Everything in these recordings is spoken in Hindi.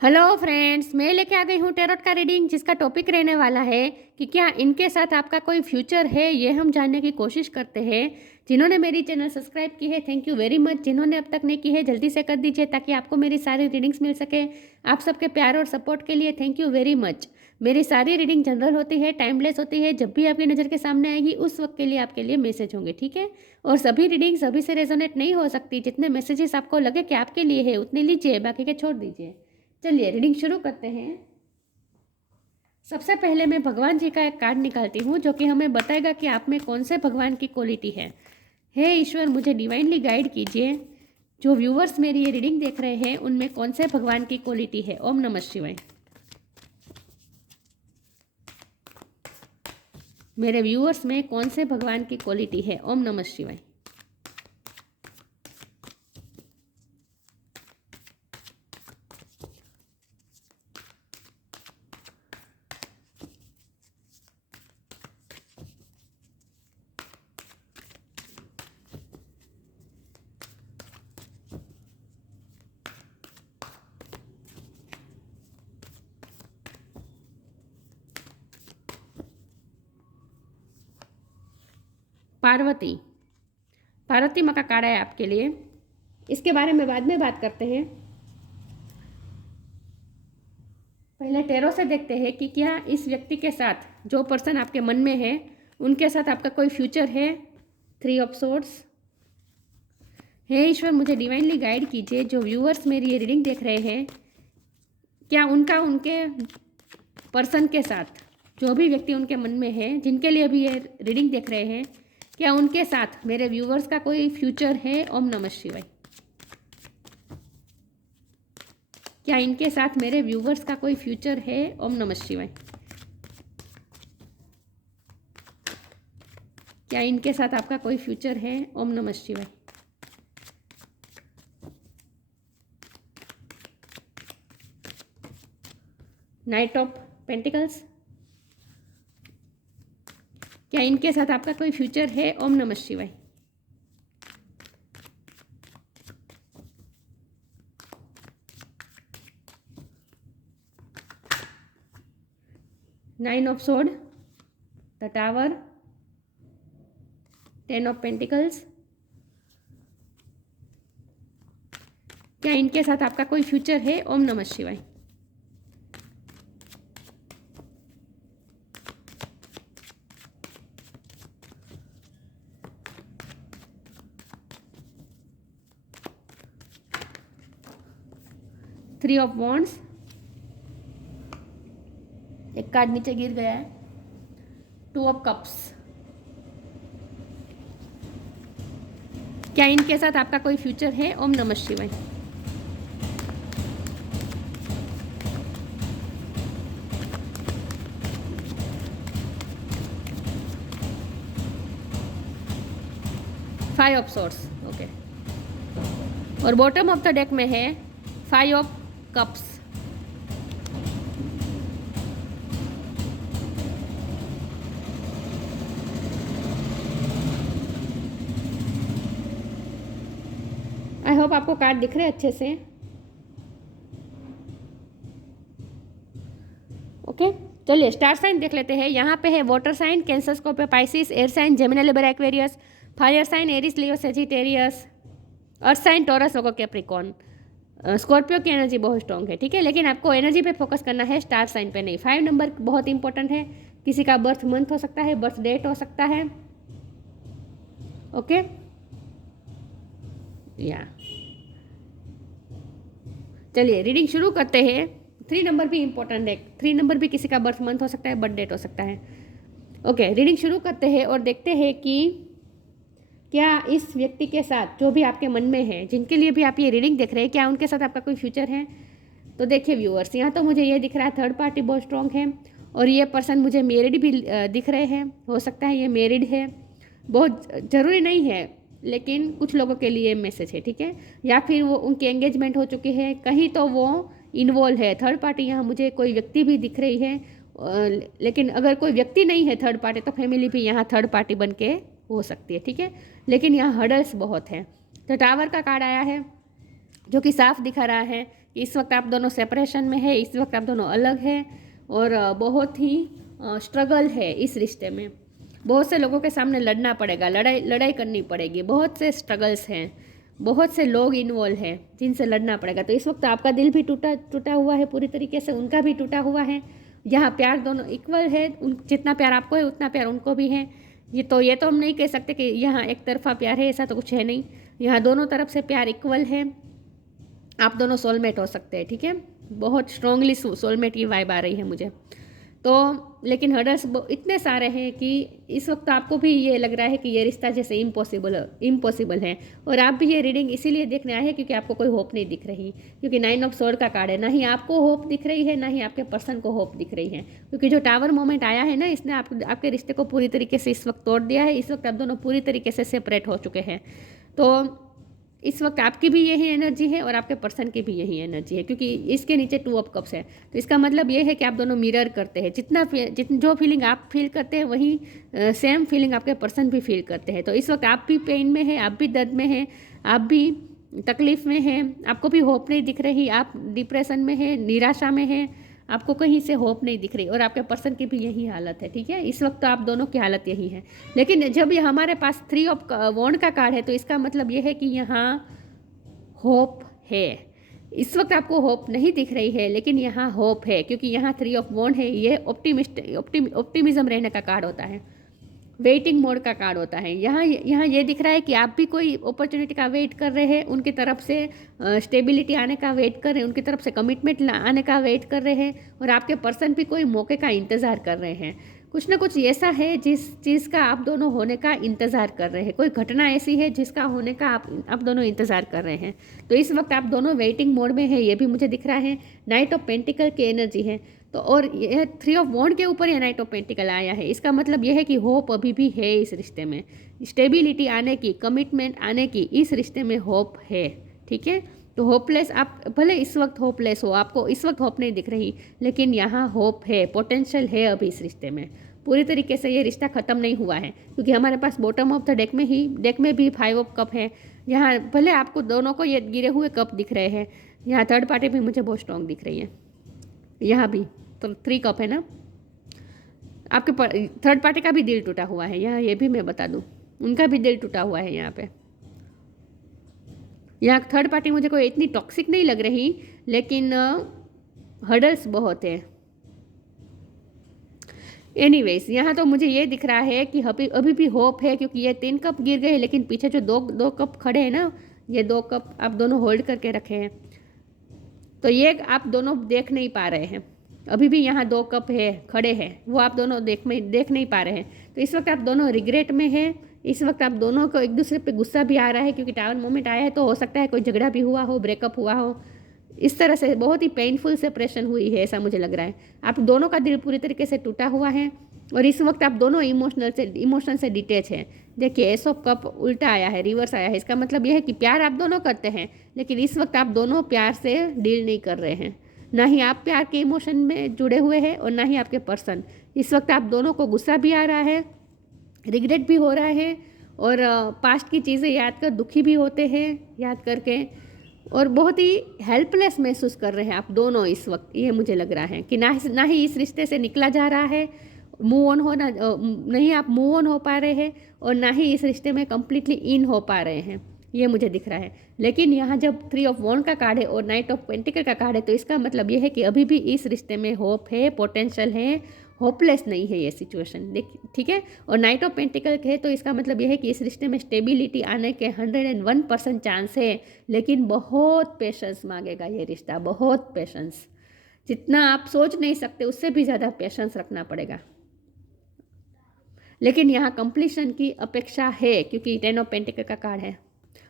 हेलो फ्रेंड्स, मैं लेके आ गई हूँ टैरोट का रीडिंग जिसका टॉपिक रहने वाला है कि क्या इनके साथ आपका कोई फ्यूचर है, ये हम जानने की कोशिश करते हैं। जिन्होंने मेरी चैनल सब्सक्राइब की है, थैंक यू वेरी मच। जिन्होंने अब तक नहीं की है, जल्दी से कर दीजिए ताकि आपको मेरी सारी रीडिंग्स मिल सके। आप सबके प्यार और सपोर्ट के लिए थैंक यू वेरी मच। मेरी सारी रीडिंग जनरल होती है, टाइमलेस होती है। जब भी आपकी नज़र के सामने आएगी उस वक्त के लिए आपके लिए मैसेज होंगे, ठीक है। और सभी रीडिंग सभी से रेजोनेट नहीं हो सकती। जितने मैसेजेस आपको लगे कि आपके लिए है उतने लीजिए, बाकी के छोड़ दीजिए। चलिए रीडिंग शुरू करते हैं। सबसे पहले मैं भगवान जी का एक कार्ड निकालती हूँ जो कि हमें बताएगा कि आप में कौन से भगवान की क्वालिटी है। हे ईश्वर, मुझे डिवाइनली गाइड कीजिए। जो व्यूवर्स मेरी ये रीडिंग देख रहे हैं उनमें कौन से भगवान की क्वालिटी है। ओम नमः शिवाय। मेरे व्यूवर्स में कौन से भगवान की क्वालिटी है। ओम नमः शिवाय। पार्वती। पार्वती माँ का कार्ड है आपके लिए। इसके बारे में बाद में बात करते हैं। पहले टैरो से देखते हैं कि क्या इस व्यक्ति के साथ, जो पर्सन आपके मन में है, उनके साथ आपका कोई फ्यूचर है। 3 ऑफ सोर्ड्स। हे ईश्वर, मुझे डिवाइनली गाइड कीजिए। जो व्यूअर्स मेरी ये रीडिंग देख रहे हैं, क्या उनका उनके पर्सन के साथ, जो भी व्यक्ति उनके मन में है, जिनके लिए भी ये रीडिंग देख रहे हैं, क्या उनके साथ मेरे व्यूअर्स का कोई फ्यूचर है। ओम नमः शिवाय। क्या इनके साथ मेरे व्यूवर्स का कोई फ्यूचर है। ओम नमः शिवाय। क्या इनके साथ आपका कोई फ्यूचर है। ओम नमः शिवाय। Night of pentacles. क्या इनके साथ आपका कोई फ्यूचर है। ओम नमः शिवाय। Nine of sword, the tower, 10 of pentacles. क्या इनके साथ आपका कोई फ्यूचर है। ओम नमः शिवाय। Three of wands. एक कार्ड नीचे गिर गया है। 2 ऑफ कप्स। क्या इनके साथ आपका कोई फ्यूचर है। ओम नमः शिवाय। Five of source. ओके। और बॉटम ऑफ द डेक में है 5 ऑफ कप्स। आई होप आपको कार्ड दिख रहे हैं अच्छे से। ओके, चलिए स्टार साइन देख लेते हैं। यहाँ पे है water sign Cancer, Scorpio, Pisces, air sign Gemini, Libra, Aquarius, fire sign Aries, Leo, Sagittarius, earth sign Taurus, लोगो, कैप्रिकॉर्न। स्कॉर्पियो की एनर्जी बहुत स्ट्रॉन्ग है, ठीक है, लेकिन आपको एनर्जी पे फोकस करना है, स्टार साइन पे नहीं। 5 नंबर बहुत इंपॉर्टेंट है। किसी का बर्थ मंथ हो सकता है, बर्थ डेट हो सकता है। ओके या चलिए रीडिंग शुरू करते हैं। 3 नंबर भी इंपॉर्टेंट है। 3 नंबर भी किसी का बर्थ मंथ हो सकता है, बर्थ डेट हो सकता है। ओके, रीडिंग शुरू करते हैं और देखते हैं कि क्या इस व्यक्ति के साथ, जो भी आपके मन में है, जिनके लिए भी आप ये रीडिंग देख रहे हैं, क्या उनके साथ आपका कोई फ्यूचर है। तो देखिए व्यूअर्स, यहाँ तो मुझे ये दिख रहा है थर्ड पार्टी बहुत स्ट्रॉन्ग है और ये पर्सन मुझे मैरिड भी दिख रहे हैं। हो सकता है ये मैरिड है, बहुत ज़रूरी नहीं है, लेकिन कुछ लोगों के लिए मैसेज है, ठीक है। या फिर वो उनकी एंगेजमेंट हो चुकी है, कहीं तो वो इन्वॉल्व है। थर्ड पार्टी यहाँ मुझे कोई व्यक्ति भी दिख रही है, लेकिन अगर कोई व्यक्ति नहीं है थर्ड पार्टी, तो फैमिली भी यहाँ थर्ड पार्टी बन के हो सकती है, ठीक है। लेकिन यहाँ हर्डल्स बहुत है। तो टावर का कार्ड आया है जो कि साफ दिखा रहा है कि इस वक्त आप दोनों सेपरेशन में है, इस वक्त आप दोनों अलग है और बहुत ही स्ट्रगल है इस रिश्ते में। बहुत से लोगों के सामने लड़ना पड़ेगा, लड़ाई करनी पड़ेगी, बहुत से स्ट्रगल्स हैं, बहुत से लोग इन्वॉल्व हैं जिनसे लड़ना पड़ेगा। तो इस वक्त आपका दिल भी टूटा हुआ है पूरी तरीके से, उनका भी टूटा हुआ है। यहाँ प्यार दोनों इक्वल है, उन जितना प्यार आपको है उतना प्यार उनको भी है। ये तो हम नहीं कह सकते कि यहाँ एक तरफा प्यार है, ऐसा तो कुछ है नहीं। यहाँ दोनों तरफ से प्यार इक्वल है। आप दोनों सोलमेट हो सकते हैं, ठीक है। बहुत स्ट्रांगली सोलमेट की वाइब आ रही है मुझे तो। लेकिन हर्डल्स इतने सारे हैं कि इस वक्त आपको भी ये लग रहा है कि ये रिश्ता जैसे इम्पॉसिबल है। और आप भी ये रीडिंग इसीलिए देखने आए हैं क्योंकि आपको कोई होप नहीं दिख रही, क्योंकि 9 ऑफ स्वॉर्ड का कार्ड है। ना ही आपको होप दिख रही है, ना ही आपके पर्सन को होप दिख रही है, क्योंकि जो टावर मोमेंट आया है ना, इसने आपके रिश्ते को पूरी तरीके से इस वक्त तोड़ दिया है। इस वक्त आप दोनों पूरी तरीके से सेपरेट हो चुके हैं। तो इस वक्त आपकी भी यही एनर्जी है और आपके पर्सन की भी यही एनर्जी है, क्योंकि इसके नीचे 2 ऑफ कप्स है। तो इसका मतलब ये है कि आप दोनों मिरर करते हैं। जो फीलिंग आप फील करते हैं वही सेम फीलिंग आपके पर्सन भी फील करते हैं। तो इस वक्त आप भी पेन में है, आप भी दर्द में है, आप भी तकलीफ में है, आपको भी होप नहीं दिख रही, आप डिप्रेशन में है, निराशा में है, आपको कहीं से होप नहीं दिख रही और आपके पर्सन की भी यही हालत है, ठीक है। इस वक्त तो आप दोनों की हालत यही है। लेकिन जब ये हमारे पास 3 ऑफ वॉन्ड का कार्ड है तो इसका मतलब ये है कि यहाँ होप है। इस वक्त आपको होप नहीं दिख रही है, लेकिन यहाँ होप है, क्योंकि यहाँ 3 ऑफ वॉन्ड है। ये ऑप्टिमिज्म रहने का कार्ड होता है, वेटिंग मोड का कार्ड होता है। यहाँ ये दिख रहा है कि आप भी कोई अपॉर्चुनिटी का वेट कर रहे हैं, उनकी तरफ से स्टेबिलिटी आने का वेट कर रहे हैं, उनकी तरफ से कमिटमेंट आने का वेट कर रहे हैं, और आपके पर्सन भी कोई मौके का इंतज़ार कर रहे हैं। कुछ ना कुछ ऐसा है जिस चीज़ का आप दोनों होने का इंतज़ार कर रहे हैं, कोई घटना ऐसी है जिसका होने का आप दोनों इंतज़ार कर रहे हैं। तो इस वक्त आप दोनों वेटिंग मोड में है, ये भी मुझे दिख रहा है। नाइट ऑफ पेंटिकल की एनर्जी है तो, और यह 3 ऑफ वॉन्ड के ऊपर यह नाइट ऑफ पेंटिकल आया है। इसका मतलब यह है कि होप अभी भी है इस रिश्ते में, स्टेबिलिटी आने की, कमिटमेंट आने की इस रिश्ते में होप है, ठीक है। तो होपलेस, आप भले इस वक्त होपलेस हो, आपको इस वक्त होप नहीं दिख रही, लेकिन यहाँ होप है, पोटेंशियल है अभी इस रिश्ते में। पूरी तरीके से ये रिश्ता ख़त्म नहीं हुआ है, क्योंकि हमारे पास बॉटम ऑफ द डेक में भी 5 ऑफ कप है। यहाँ भले आपको दोनों को ये गिरे हुए कप दिख रहे हैं, यहाँ थर्ड पार्टी भी मुझे बहुत स्ट्रॉन्ग दिख रही है। यहाँ भी तो 3 कप है ना, आपके थर्ड पार्टी का भी दिल टूटा हुआ है। यहाँ ये भी मैं बता दूँ, उनका भी दिल टूटा हुआ है यहाँ पे। यहाँ थर्ड पार्टी मुझे कोई इतनी टॉक्सिक नहीं लग रही, लेकिन हर्डल्स बहुत है। एनीवेज, यहाँ तो मुझे ये दिख रहा है कि अभी भी होप है, क्योंकि ये 3 कप गिर गए, लेकिन पीछे जो दो कप खड़े हैं ना, ये 2 कप आप दोनों होल्ड करके रखे हैं, तो ये आप दोनों देख नहीं पा रहे हैं। अभी भी यहाँ 2 कप है खड़े हैं, वो आप दोनों देख नहीं पा रहे हैं। तो इस वक्त आप दोनों रिग्रेट में हैं। इस वक्त आप दोनों को एक दूसरे पे गुस्सा भी आ रहा है, क्योंकि टावर मोमेंट आया है, तो हो सकता है कोई झगड़ा भी हुआ हो, ब्रेकअप हुआ हो। इस तरह से बहुत ही पेनफुल सेपरेशन हुई है, ऐसा मुझे लग रहा है। आप दोनों का दिल पूरी तरीके से टूटा हुआ है, और इस वक्त आप दोनों इमोशनल से डिटेच हैं। देखिए, एस ऑफ कप उल्टा आया है, रिवर्स आया है। इसका मतलब यह है कि प्यार आप दोनों करते हैं, लेकिन इस वक्त आप दोनों प्यार से डील नहीं कर रहे हैं। ना ही आप प्यार के इमोशन में जुड़े हुए हैं, और ना ही आपके पर्सन। इस वक्त आप दोनों को गुस्सा भी आ रहा है, रिग्रेट भी हो रहा है, और पास्ट की चीज़ें याद कर दुखी भी होते हैं याद करके, और बहुत ही हेल्पलेस महसूस कर रहे हैं आप दोनों इस वक्त। ये मुझे लग रहा है कि ना ही इस रिश्ते से निकला जा रहा है, नहीं आप मूव ऑन हो पा रहे हैं, और ना ही इस रिश्ते में कम्प्लीटली इन हो पा रहे हैं, ये मुझे दिख रहा है। लेकिन यहाँ जब 3 ऑफ वॉन्ड का कार्ड है और नाइट ऑफ पेंटिकल का कार्ड है, तो इसका मतलब ये है कि अभी भी इस रिश्ते में होप है, पोटेंशियल है, होपलेस नहीं है ये सिचुएशन, देख, ठीक है। और नाइट ऑफ पेंटिकल है, तो इसका मतलब यह है कि इस रिश्ते में स्टेबिलिटी आने के 101% चांस है, लेकिन बहुत पेशेंस मांगेगा ये रिश्ता, बहुत पेशेंस। जितना आप सोच नहीं सकते उससे भी ज़्यादा पेशेंस रखना पड़ेगा। लेकिन यहाँ कंप्लीशन की अपेक्षा है, क्योंकि 10 ऑफ पेंटिकल का कार्ड है।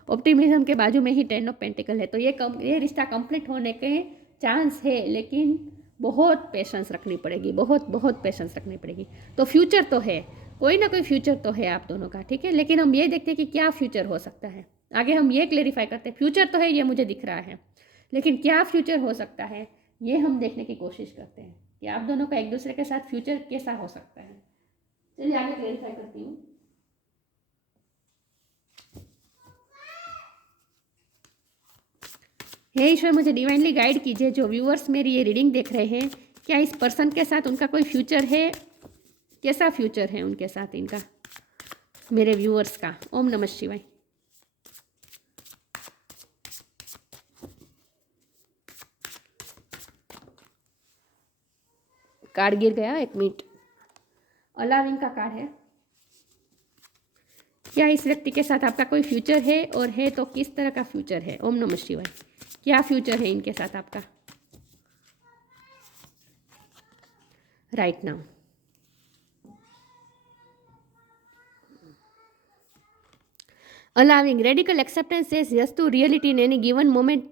ऑप्टिमिज्म के बाजू में ही 10 ऑफ पेंटिकल है, तो ये रिश्ता कंप्लीट होने के चांस है, लेकिन बहुत पेशेंस रखनी पड़ेगी, बहुत पेशेंस रखनी पड़ेगी। तो फ्यूचर तो है, कोई ना कोई फ्यूचर तो है आप दोनों का, ठीक है। लेकिन हम ये देखते हैं कि क्या फ्यूचर हो सकता है, आगे हम ये क्लेरिफाई करते हैं। फ्यूचर तो है, ये मुझे दिख रहा है, लेकिन क्या फ्यूचर हो सकता है ये हम देखने की कोशिश करते हैं कि आप दोनों का एक दूसरे के साथ फ्यूचर कैसा हो सकता है। चलिए आगे क्लेरिफाई करती हूँ। हे ईश्वर, मुझे डिवाइनली गाइड कीजिए, जो व्यूअर्स मेरी ये रीडिंग देख रहे हैं, क्या इस पर्सन के साथ उनका कोई फ्यूचर है? कैसा फ्यूचर है उनके साथ इनका, मेरे व्यूअर्स का? ओम नमः शिवाय। कार्ड गिर गया, 1 मिनट। अलाविंग का कार्ड है। क्या इस व्यक्ति के साथ आपका कोई फ्यूचर है, और है तो किस तरह का फ्यूचर है? ओम नमः शिवाय। क्या फ्यूचर है इनके साथ आपका right now? Allowing radical acceptance says yes to reality in any given moment.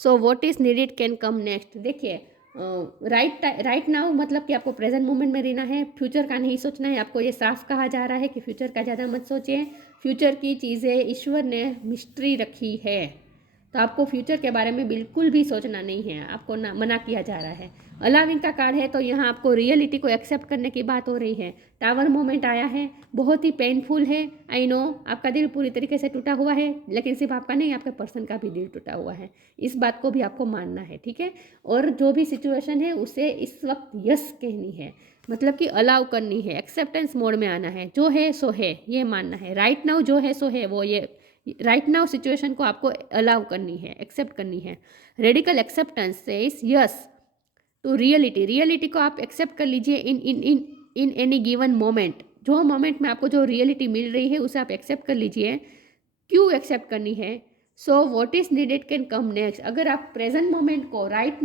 So what is needed can come next. देखिए, राइट नाउ मतलब कि आपको प्रेजेंट मोमेंट में रहना है, फ्यूचर का नहीं सोचना है। आपको ये साफ कहा जा रहा है कि फ्यूचर का ज़्यादा मत सोचिए। फ्यूचर की चीज़ें ईश्वर ने मिस्ट्री रखी है, तो आपको फ्यूचर के बारे में बिल्कुल भी सोचना नहीं है, आपको ना मना किया जा रहा है। अलाविंग का कार्ड है, तो यहाँ आपको रियलिटी को एक्सेप्ट करने की बात हो रही है। टावर मोमेंट आया है, बहुत ही पेनफुल है। आई नो आपका दिल पूरी तरीके से टूटा हुआ है, लेकिन सिर्फ आपका नहीं, आपके पर्सन का भी दिल टूटा हुआ है। इस बात को भी आपको मानना है, ठीक है? और जो भी सिचुएशन है उसे इस वक्त यस कहनी है, मतलब कि अलाउ करनी है, एक्सेप्टेंस मोड में आना है। जो है सो है, ये मानना है। राइट नाउ जो है सो है, वो ये राइट नाउ सिचुएशन को आपको अलाउ करनी है, एक्सेप्ट करनी है। रेडिकल एक्सेप्टेंस से इस यस टू रियलिटी, रियलिटी को आप एक्सेप्ट कर लीजिए इन इन इन इन एनी गिवन मोमेंट। जो मोमेंट में आपको जो रियलिटी मिल रही है उसे आप एक्सेप्ट कर लीजिए। क्यों एक्सेप्ट करनी है? So what is needed can come next. अगर आप प्रेजेंट मोमेंट को राइट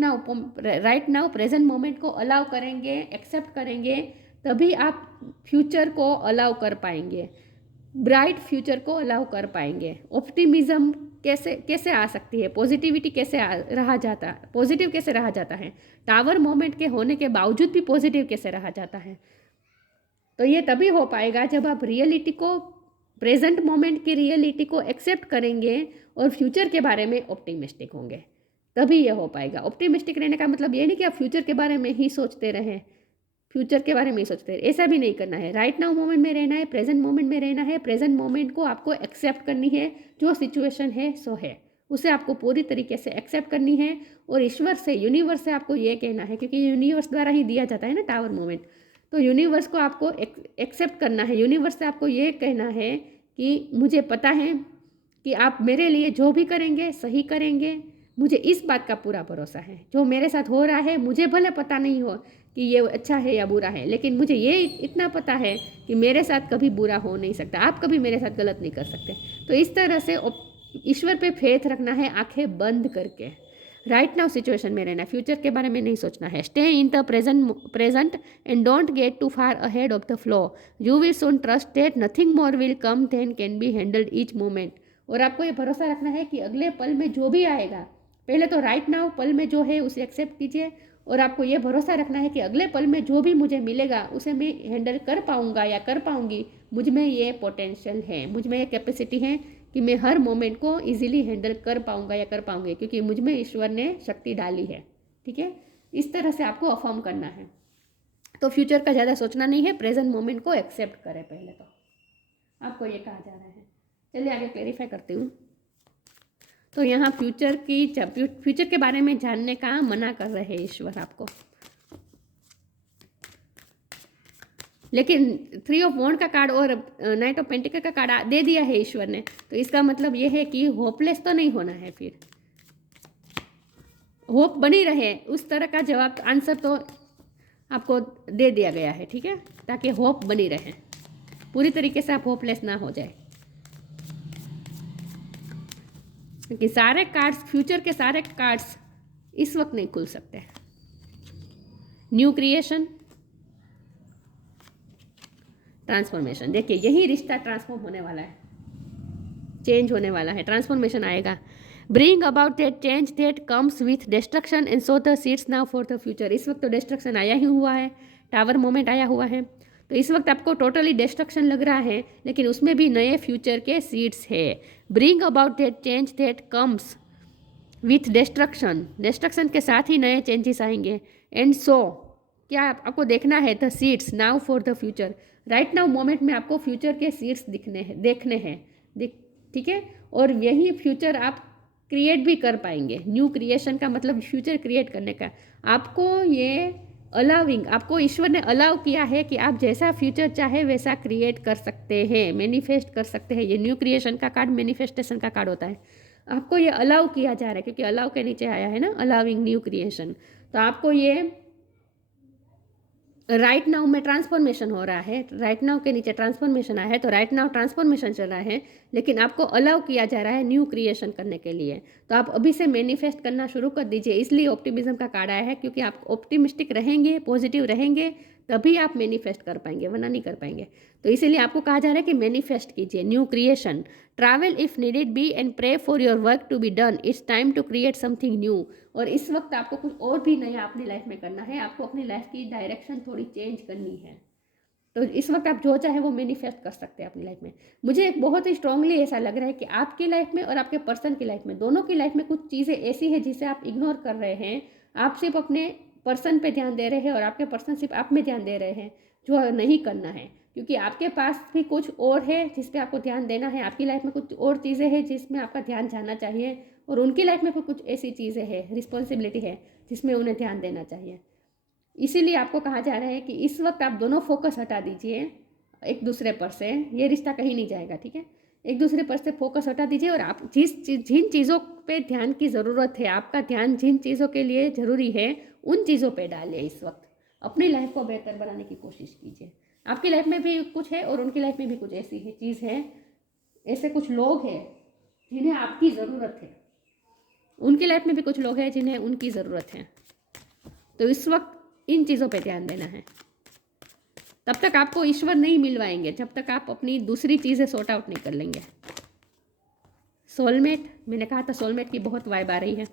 नाउ प्रेजेंट मोमेंट को अलाउ करेंगे, एक्सेप्ट करेंगे, तभी आप फ्यूचर को अलाउ कर पाएंगे, ब्राइट फ्यूचर को अलाउ कर पाएंगे। ऑप्टिमिज्म कैसे आ सकती है, पॉजिटिविटी रहा जाता है, पॉजिटिव कैसे रहा जाता है, टावर मोमेंट के होने के बावजूद भी पॉजिटिव कैसे रहा जाता है? तो ये तभी हो पाएगा जब आप रियलिटी को, प्रेजेंट मोमेंट की रियलिटी को एक्सेप्ट करेंगे और फ्यूचर के बारे में ऑप्टिमिस्टिक होंगे, तभी ये हो पाएगा। ऑप्टिमिस्टिक रहने का मतलब ये नहीं कि आप फ्यूचर के बारे में ही सोचते रहें, फ्यूचर के बारे में ही सोचते रहे, ऐसा भी नहीं करना है। राइट नाउ मोमेंट में रहना है, प्रेजेंट मोमेंट में रहना है। प्रेजेंट मोमेंट को आपको एक्सेप्ट करनी है, जो सिचुएशन है सो है, उसे आपको पूरी तरीके से एक्सेप्ट करनी है। और ईश्वर से, यूनिवर्स से आपको ये कहना है, क्योंकि यूनिवर्स द्वारा ही दिया जाता है ना टावर मोमेंट, तो यूनिवर्स को आपको एक्सेप्ट करना है। यूनिवर्स से आपको ये कहना है कि मुझे पता है कि आप मेरे लिए जो भी करेंगे सही करेंगे, मुझे इस बात का पूरा भरोसा है। जो मेरे साथ हो रहा है, मुझे भले पता नहीं हो कि ये अच्छा है या बुरा है, लेकिन मुझे ये इतना पता है कि मेरे साथ कभी बुरा हो नहीं सकता, आप कभी मेरे साथ गलत नहीं कर सकते। तो इस तरह से ईश्वर पे फेथ रखना है, आंखें बंद करके। राइट नाउ सिचुएशन में रहना, फ्यूचर के बारे में नहीं सोचना है। Stay in the present and don't get too far ahead of the flow. You will soon trust that nothing more will come than can be handled each moment. और आपको ये भरोसा रखना है कि अगले पल में जो भी आएगा, पहले तो राइट नाउ पल में जो है उसे एक्सेप्ट कीजिए, और आपको ये भरोसा रखना है कि अगले पल में जो भी मुझे मिलेगा उसे मैं हैंडल कर पाऊंगा या कर पाऊंगी। मुझ में ये पोटेंशियल है, मुझ में ये कैपेसिटी है कि मैं हर मोमेंट को इजीली हैंडल कर पाऊंगा या कर पाऊंगी, क्योंकि मुझ में ईश्वर ने शक्ति डाली है। ठीक है, इस तरह से आपको अफर्म करना है। तो फ्यूचर का ज़्यादा सोचना नहीं है, प्रेजेंट मोमेंट को एक्सेप्ट करें पहले, तो आपको ये कहा जा रहा है। चलिए आगे क्लेरिफाई करती हूँ। तो यहाँ फ्यूचर के बारे में जानने का मना कर रहे हैं ईश्वर आपको, लेकिन 3 ऑफ वॉन्ड का कार्ड और नाइट ऑफ पेंटिकल का कार्ड दे दिया है ईश्वर ने, तो इसका मतलब ये है कि होपलेस तो नहीं होना है, फिर होप बनी रहे, उस तरह का जवाब आंसर तो आपको दे दिया गया है। ठीक है, ताकि होप बनी रहे, पूरी तरीके से आप होपलेस ना हो जाए, क्योंकि सारे कार्ड्स, फ्यूचर के सारे कार्ड्स इस वक्त नहीं खुल सकते। न्यू क्रिएशन, ट्रांसफॉर्मेशन, देखिए यही रिश्ता ट्रांसफॉर्म होने वाला है, चेंज होने वाला है, ट्रांसफॉर्मेशन आएगा। Bring about that change that comes with destruction and so the seeds now for the future. इस वक्त तो डिस्ट्रक्शन आया ही हुआ है, टावर मोमेंट आया हुआ है, तो इस वक्त आपको टोटली डिस्ट्रक्शन लग रहा है, लेकिन उसमें भी नए फ्यूचर के सीड्स है। Bring about that change that comes with destruction, destruction के साथ ही नए चेंजेस आएंगे। एंड सो क्या आपको देखना है, the seeds now for the future. Right now moment में आपको फ्यूचर के सीड्स देखने हैं, ठीक है, और यही फ्यूचर आप क्रिएट भी कर पाएंगे। न्यू क्रिएशन का मतलब फ्यूचर क्रिएट करने का। आपको ये अलाउिंग, आपको ईश्वर ने अलाउ किया है कि आप जैसा फ्यूचर चाहे वैसा क्रिएट कर सकते हैं, मैनिफेस्ट कर सकते हैं। ये न्यू क्रिएशन का कार्ड मैनिफेस्टेशन का कार्ड होता है। आपको ये अलाउ किया जा रहा है, क्योंकि अलाउ के नीचे आया है ना, अलाउिंग न्यू क्रिएशन। तो आपको ये राइट नाउ में ट्रांसफॉर्मेशन हो रहा है, राइट नाउ के नीचे ट्रांसफॉर्मेशन आया है, तो राइट नाउ ट्रांसफॉर्मेशन चल रहा है, लेकिन आपको अलाउ किया जा रहा है न्यू क्रिएशन करने के लिए। तो आप अभी से मैनिफेस्ट करना शुरू कर दीजिए। इसलिए ऑप्टिमिज्म का कार्ड आया है, क्योंकि आप ऑप्टिमिस्टिक रहेंगे, पॉजिटिव रहेंगे, तभी आप मैनिफेस्ट कर पाएंगे, वरना नहीं कर पाएंगे। तो इसीलिए आपको कहा जा रहा है कि मैनिफेस्ट कीजिए new creation. Travel if needed be and pray for your work to be done. It's time to create something new. और इस वक्त आपको कुछ और भी नया अपनी लाइफ में करना है, आपको अपनी लाइफ की डायरेक्शन थोड़ी चेंज करनी है। तो इस वक्त आप जो चाहे वो मैनिफेस्ट कर सकते हैं अपनी लाइफ में। मुझे एक बहुत ही स्ट्रांगली ऐसा लग रहा है कि आपकी लाइफ में और आपके पर्सन की लाइफ में, दोनों की लाइफ में कुछ चीज़ें ऐसी है जिसे आप इग्नोर कर रहे हैं। आप सिर्फ अपने पर्सन पे ध्यान दे रहे हैं और आपके पर्सन सिर्फ आप में ध्यान दे रहे हैं, जो नहीं करना है। क्योंकि आपके पास भी कुछ और है जिस पे आपको ध्यान देना है। आपकी लाइफ में कुछ और चीज़ें हैं जिसमें आपका ध्यान जाना चाहिए, और उनकी लाइफ में कुछ ऐसी चीज़ें हैं, रिस्पॉन्सिबिलिटी है जिसमें उन्हें ध्यान देना चाहिए। इसीलिए आपको कहा जा रहा है कि इस वक्त आप दोनों फोकस हटा दीजिए एक दूसरे पर से। ये रिश्ता कहीं नहीं जाएगा, ठीक है। एक दूसरे पर से फोकस हटा दीजिए, और आप जिन चीज़ों पे ध्यान की ज़रूरत है, आपका ध्यान जिन चीज़ों के लिए ज़रूरी है, उन चीज़ों पे डालिए। इस वक्त अपनी लाइफ को बेहतर बनाने की कोशिश कीजिए। आपकी लाइफ में भी कुछ है और उनकी लाइफ में भी कुछ ऐसी है चीज़ है, ऐसे कुछ लोग हैं जिन्हें आपकी ज़रूरत है, उनकी लाइफ में भी कुछ लोग हैं जिन्हें उनकी ज़रूरत है। तो इस वक्त इन चीज़ों पे ध्यान देना है। तब तक आपको ईश्वर नहीं मिलवाएंगे जब तक आप अपनी दूसरी चीज़ें सॉर्ट आउट नहीं कर लेंगे। सोलमेट, मैंने कहा था सोलमेट की बहुत वाइब आ रही है।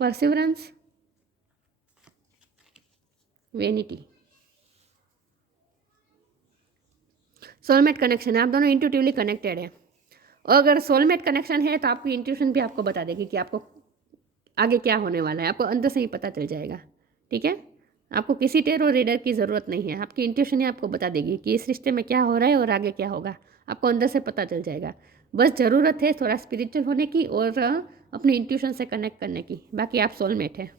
परसिवरेंस, वेनिटी, सोलमेट कनेक्शन है। आप दोनों इंट्यूटिवली कनेक्टेड है। और अगर सोलमेट कनेक्शन है तो आपकी इंट्यूशन भी आपको बता देगी कि आपको आगे क्या होने वाला है। आपको अंदर से ही पता चल जाएगा, ठीक है। आपको किसी टेरो रीडर की ज़रूरत नहीं है। आपकी इंट्यूशन ही आपको बता देगी कि इस रिश्ते में क्या हो रहा है और आगे क्या होगा। आपको अंदर से पता चल जाएगा। बस ज़रूरत है थोड़ा स्पिरिचुअल होने की और अपनी इंट्यूशन से कनेक्ट करने की। बाकी आप सोलमेट है,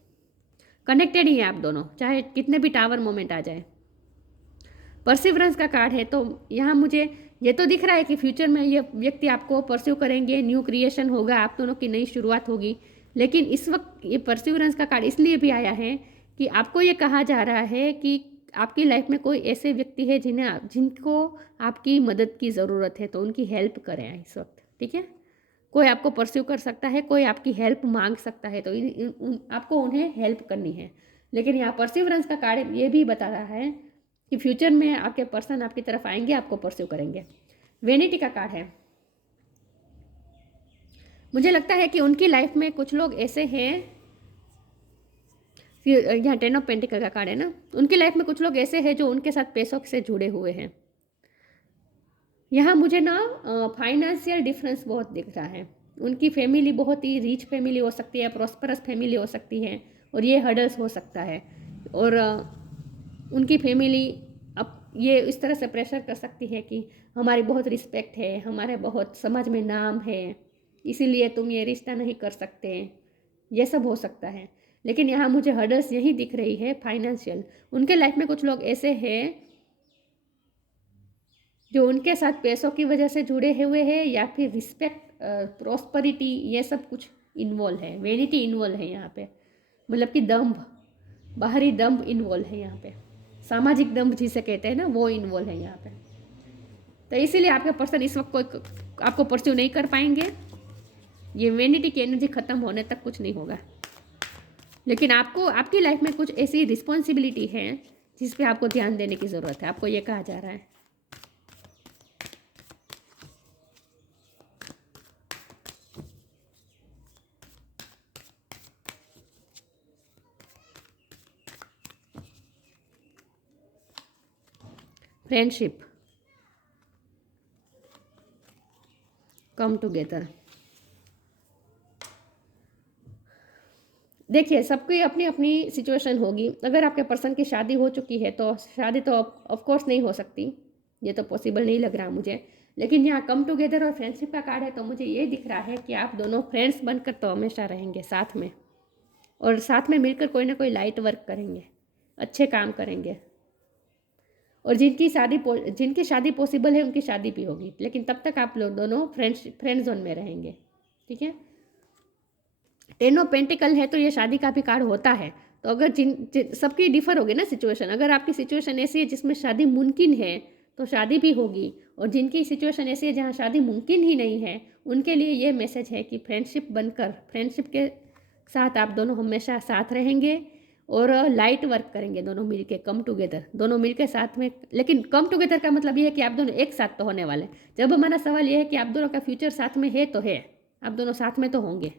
कनेक्टेड ही हैं आप दोनों, चाहे कितने भी टावर मोमेंट आ जाए। परसिवरेंस का कार्ड है, तो यहाँ मुझे ये तो दिख रहा है कि फ्यूचर में ये व्यक्ति आपको परस्यू करेंगे, न्यू क्रिएशन होगा, आप दोनों की नई शुरुआत होगी। लेकिन इस वक्त ये परसिवरेंस का कार्ड इसलिए भी आया है कि आपको ये कहा जा रहा है कि आपकी लाइफ में कोई ऐसे व्यक्ति है जिनको आपकी मदद की ज़रूरत है, तो उनकी हेल्प करें इस वक्त, ठीक है। कोई आपको परस्यू कर सकता है, कोई आपकी हेल्प मांग सकता है, तो आपको उन्हें हेल्प करनी है। लेकिन यहाँ परसिवरेंस का कार्ड ये भी बता रहा है कि फ्यूचर में आपके पर्सन आपकी तरफ आएंगे, आपको परस्यू करेंगे। वेनिटी का कार्ड है। मुझे लगता है कि उनकी लाइफ में कुछ लोग ऐसे हैं, यहाँ 10 ऑफ पेंटिकल का कार्ड है ना, उनकी लाइफ में कुछ लोग ऐसे हैं जो उनके साथ पैसों से जुड़े हुए हैं। यहाँ मुझे ना फाइनेंशियल डिफरेंस बहुत दिख रहा है। उनकी फैमिली बहुत ही रिच फैमिली हो सकती है, प्रॉस्परस फैमिली हो सकती है, और ये हर्डल्स हो सकता है। और उनकी फैमिली अब ये इस तरह से प्रेशर कर सकती है कि हमारी बहुत रिस्पेक्ट है, हमारे बहुत समाज में नाम है, इसीलिए तुम ये रिश्ता नहीं कर सकते, ये सब हो सकता है। लेकिन यहाँ मुझे हर्डल्स यही दिख रही है फाइनेंशियल। उनके लाइफ में कुछ लोग ऐसे हैं जो उनके साथ पैसों की वजह से जुड़े हुए हैं, या फिर रिस्पेक्ट, प्रॉस्परिटी, ये सब कुछ इन्वॉल्व है। वेनिटी इन्वॉल्व है यहाँ पे, मतलब कि दम्भ, बाहरी दम्भ इन्वॉल्व है यहाँ पे, सामाजिक दम्भ जिसे कहते हैं ना, वो इन्वॉल्व है यहाँ पे। तो इसीलिए आपके पर्सन इस वक्त कोई आपको परस्यू नहीं कर पाएंगे। ये वेनिटी की एनर्जी खत्म होने तक कुछ नहीं होगा। लेकिन आपको आपकी लाइफ में कुछ ऐसी रिस्पॉन्सिबिलिटी है जिस पे आपको ध्यान देने की ज़रूरत है, आपको ये कहा जा रहा है। फ्रेंडशिप, कम टुगेदर, देखिए, सबकी अपनी अपनी सिचुएशन होगी। अगर आपके पर्सन की शादी हो चुकी है तो शादी तो ऑफ कोर्स नहीं हो सकती, ये तो पॉसिबल नहीं लग रहा मुझे। लेकिन यहाँ कम टुगेदर और फ्रेंडशिप का कार्ड है, तो मुझे ये दिख रहा है कि आप दोनों फ्रेंड्स बनकर तो हमेशा रहेंगे साथ में, और साथ में मिलकर कोई ना कोई लाइट वर्क करेंगे, अच्छे काम करेंगे। और जिनकी शादी पॉसिबल है उनकी शादी भी होगी, लेकिन तब तक आप लोग दोनों फ्रेंड जोन में रहेंगे। ठीक है। 10 ऑफ पेंटिकल है तो ये शादी का भी कार्ड होता है। तो अगर सबकी डिफर होगी ना सिचुएशन, अगर आपकी सिचुएशन ऐसी है जिसमें शादी मुमकिन है तो शादी भी होगी, और जिनकी सिचुएशन ऐसी है जहाँ शादी मुमकिन ही नहीं है, उनके लिए ये मैसेज है कि फ्रेंडशिप के साथ आप दोनों हमेशा साथ रहेंगे और लाइट वर्क करेंगे दोनों मिलके, कम टुगेदर दोनों मिलके साथ में। लेकिन कम टुगेदर का मतलब ये है कि आप दोनों एक साथ तो होने वाले। जब हमारा सवाल ये है कि आप दोनों का फ्यूचर साथ में है, तो है, आप दोनों साथ में तो होंगे।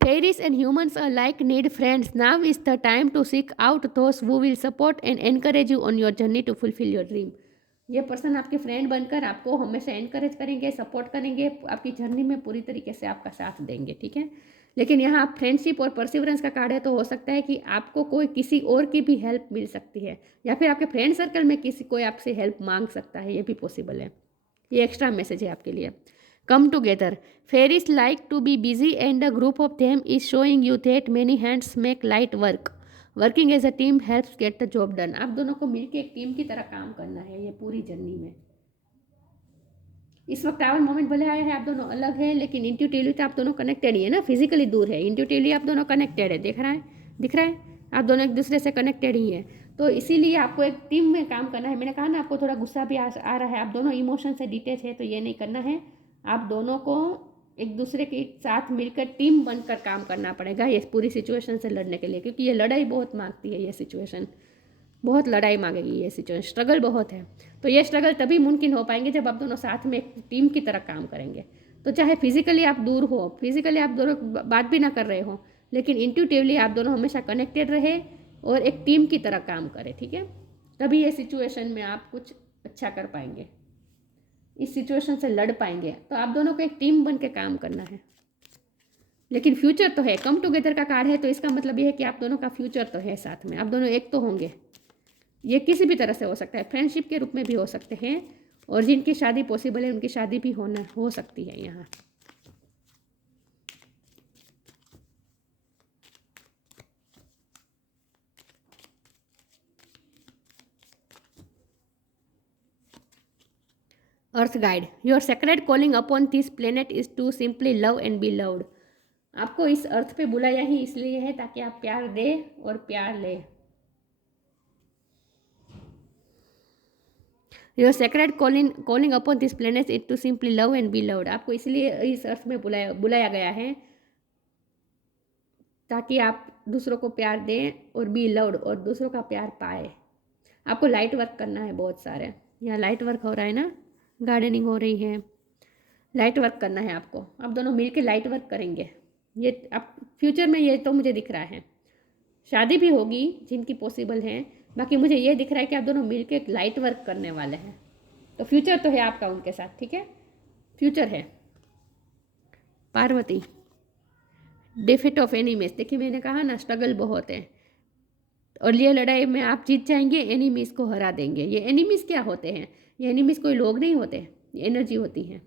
Fairies and humans alike need friends. Now is the time to seek out those who will support and encourage you on your journey to fulfill your dream. ये पर्सन आपके फ्रेंड बनकर आपको हमेशा एनकरेज करेंगे, सपोर्ट करेंगे, आपकी जर्नी में पूरी तरीके से आपका साथ देंगे। ठीक है। लेकिन यहाँ आप फ्रेंडशिप और परसिवरेंस का कार्ड है, तो हो सकता है कि आपको कोई किसी और की भी हेल्प मिल सकती है, या फिर आपके फ्रेंड सर्कल में कोई आपसे हेल्प मांग सकता है, ये भी पॉसिबल है। ये एक्स्ट्रा मैसेज है आपके लिए। Come together. Fairies like to be busy and a group of them is showing you that many hands make light work. Working as a team helps get the job done. आप दोनों को मिलकर एक टीम की तरह काम करना है ये पूरी जर्नी में। इस वक्त टावर मोमेंट भले आया है, आप दोनों अलग है, लेकिन इंट्यूटिवली तो आप दोनों कनेक्टेड ही है ना, फिजिकली दूर है, इंट्यूटिवली आप दोनों कनेक्टेड है। दिख रहा है आप दोनों एक दूसरे से कनेक्टेड ही है। तो इसीलिए आपको एक टीम में काम करना है। मैंने कहा ना, आपको थोड़ा गुस्सा भी आ रहा है, आप दोनों इमोशन से डिटेच है, तो ये नहीं करना है। आप दोनों को एक दूसरे के साथ मिलकर टीम बनकर काम करना पड़ेगा ये पूरी सिचुएशन से लड़ने के लिए, क्योंकि ये लड़ाई बहुत मांगती है, ये सिचुएशन बहुत लड़ाई मांगेगी, ये सिचुएशन स्ट्रगल बहुत है। तो ये स्ट्रगल तभी मुमकिन हो पाएंगे जब आप दोनों साथ में एक टीम की तरह काम करेंगे। तो चाहे फिजिकली आप दूर हो, फिजिकली आप दोनों बात भी ना कर रहे हो, लेकिन इंट्यूटिवली आप दोनों हमेशा कनेक्टेड रहे और एक टीम की तरह काम करें। ठीक है। तभी ये सिचुएशन में आप कुछ अच्छा कर पाएंगे, इस सिचुएशन से लड़ पाएंगे। तो आप दोनों को एक टीम बन के काम करना है। लेकिन फ्यूचर तो है, कम टुगेदर का कार्ड है, तो इसका मतलब ये है कि आप दोनों का फ्यूचर तो है साथ में, आप दोनों एक तो होंगे। ये किसी भी तरह से हो सकता है, फ्रेंडशिप के रूप में भी हो सकते हैं, और जिनकी शादी पॉसिबल है उनकी शादी भी हो सकती है यहाँ। Earth guide, your secret calling upon this planet is to simply love and be loved. आपको इस अर्थ पे बुलाया ही इसलिए है ताकि आप प्यार दे और प्यार ले। Your secret calling upon this planet is to simply love and be loved. आपको इसलिए इस अर्थ में बुलाया गया है ताकि आप दूसरों को प्यार दें और बी लव्ड, और दूसरों का प्यार पाए। आपको लाइट वर्क करना है बहुत सारे, यहाँ लाइट वर्क हो रहा है ना, गार्डनिंग हो रही है, लाइट वर्क करना है आपको। आप दोनों मिलके लाइट वर्क करेंगे, ये आप फ्यूचर में, ये तो मुझे दिख रहा है। शादी भी होगी जिनकी पॉसिबल है, बाकी मुझे ये दिख रहा है कि आप दोनों मिलके लाइट वर्क करने वाले हैं। तो फ्यूचर तो है आपका उनके साथ। ठीक है, फ्यूचर है। Parvati, defeat of enemies. देखिए मैंने कहा ना, स्ट्रगल बहुत है, और ये लड़ाई में आप जीत जाएंगे, एनिमीज को हरा देंगे। ये एनिमीज क्या होते हैं? ये एनिमीज कोई लोग नहीं होते, ये एनर्जी होती है।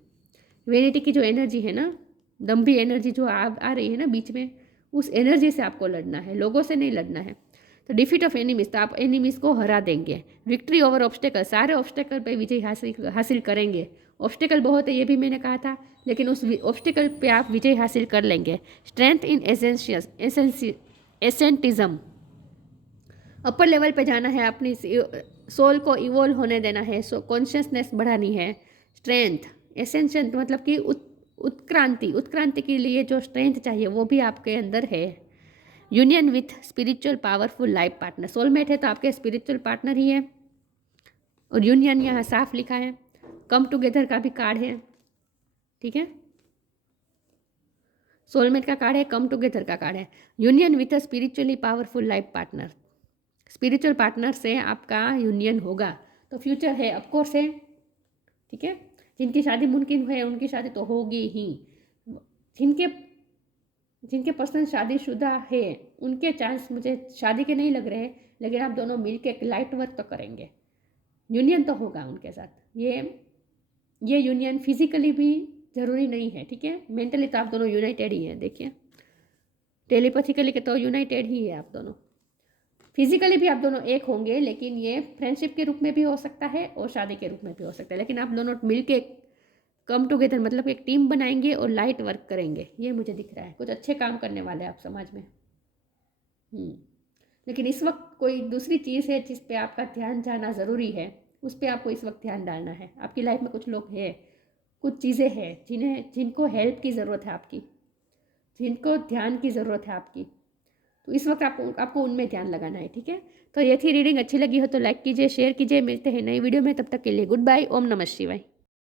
वेनिटी की जो एनर्जी है ना, दम्भी एनर्जी जो आ रही है ना बीच में, उस एनर्जी से आपको लड़ना है, लोगों से नहीं लड़ना है। तो डिफीट ऑफ एनिमीज, तो आप एनिमीज को हरा देंगे। विक्ट्री ओवर ऑब्स्टेकल, सारे ऑब्स्टेकल पे विजय हासिल करेंगे। ऑब्स्टेकल बहुत है, ये भी मैंने कहा था, लेकिन उस ऑब्स्टेकल पे आप विजय हासिल कर लेंगे। स्ट्रेंथ इन एसेंटिज्म, अपर लेवल पे जाना है, अपनी सोल को इवोल्व होने देना है, कॉन्शियसनेस बढ़ानी है। स्ट्रेंथ एसेंशियल मतलब कि उत्क्रांति के लिए जो स्ट्रेंथ चाहिए वो भी आपके अंदर है। Union with spiritual powerful life partner, soulmate है तो आपके स्पिरिचुअल पार्टनर ही है, और यूनियन यहाँ साफ लिखा है। कम टुगेदर का भी कार्ड है। ठीक है, सोलमेट का कार्ड है, कम टुगेदर का कार्ड है। Union with a spiritually powerful life partner, spiritual partner से आपका यूनियन होगा, तो फ्यूचर है, ऑफकोर्स है। ठीक है, जिनकी शादी मुमकिन है उनकी शादी तो होगी ही। जिनके जिनके पर्सन शादीशुदा है उनके चांस मुझे शादी के नहीं लग रहे हैं, लेकिन आप दोनों मिल के लाइट वर्क तो करेंगे, यूनियन तो होगा उनके साथ। ये यूनियन फिजिकली भी ज़रूरी नहीं है, ठीक है, मेंटली तो आप दोनों यूनाइटेड ही हैं। देखिए टेलीपैथिकली के तो यूनाइटेड ही है आप दोनों, फिजिकली भी आप दोनों एक होंगे, लेकिन ये फ्रेंडशिप के रूप में भी हो सकता है और शादी के रूप में भी हो सकता है। लेकिन आप दोनों मिल के कम टुगेदर मतलब एक टीम बनाएंगे और लाइट वर्क करेंगे, ये मुझे दिख रहा है। कुछ अच्छे काम करने वाले आप समाज में। लेकिन इस वक्त कोई दूसरी चीज़ है जिस पे आपका ध्यान जाना ज़रूरी है, उस पर आपको इस वक्त ध्यान डालना है। आपकी लाइफ में कुछ लोग हैं, कुछ चीज़ें हैं जिनको हेल्प की ज़रूरत है आपकी, जिनको ध्यान की ज़रूरत है आपकी, तो इस वक्त आपको उनमें ध्यान लगाना है, ठीक है। तो ये थी रीडिंग, अच्छी लगी हो तो लाइक कीजिए, शेयर कीजिए। मिलते हैं नई वीडियो में, तब तक के लिए गुड बाय। ओम नमः शिवाय।